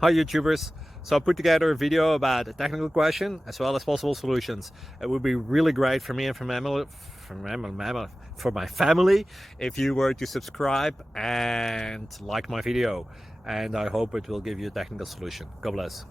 Hi YouTubers! So I put together a video about a technical question as well as possible solutions. It would be really great for me and for my family if you were to subscribe and like my video, and I hope it will give you a technical solution. God bless.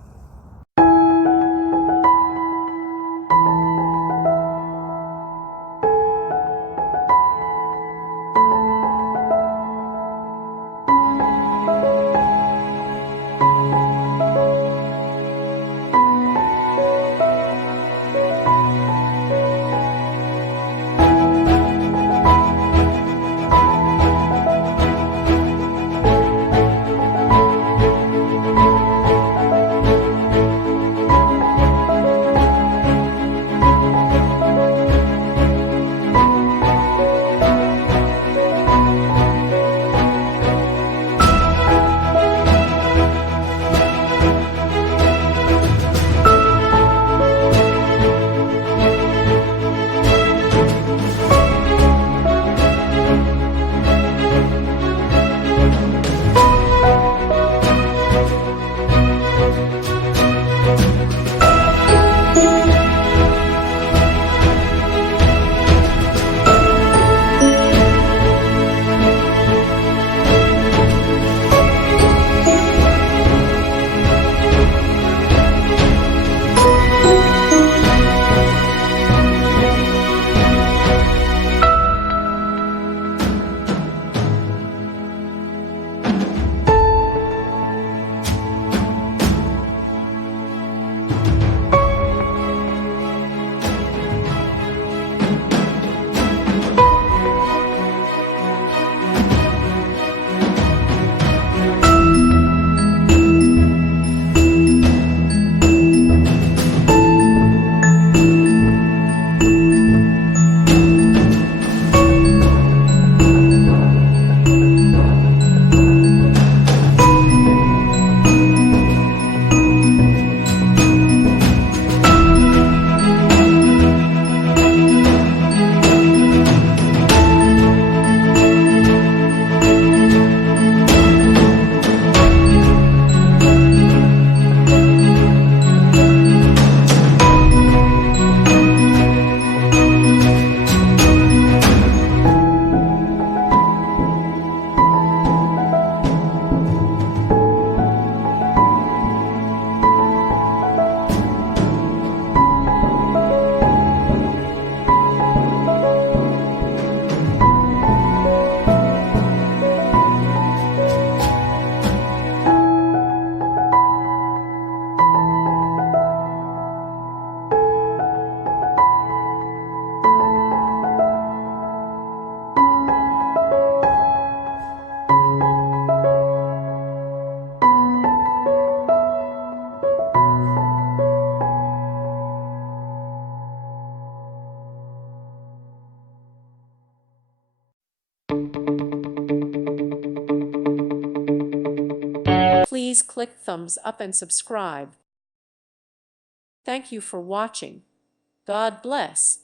Please click thumbs up and subscribe. Thank you for watching. God bless.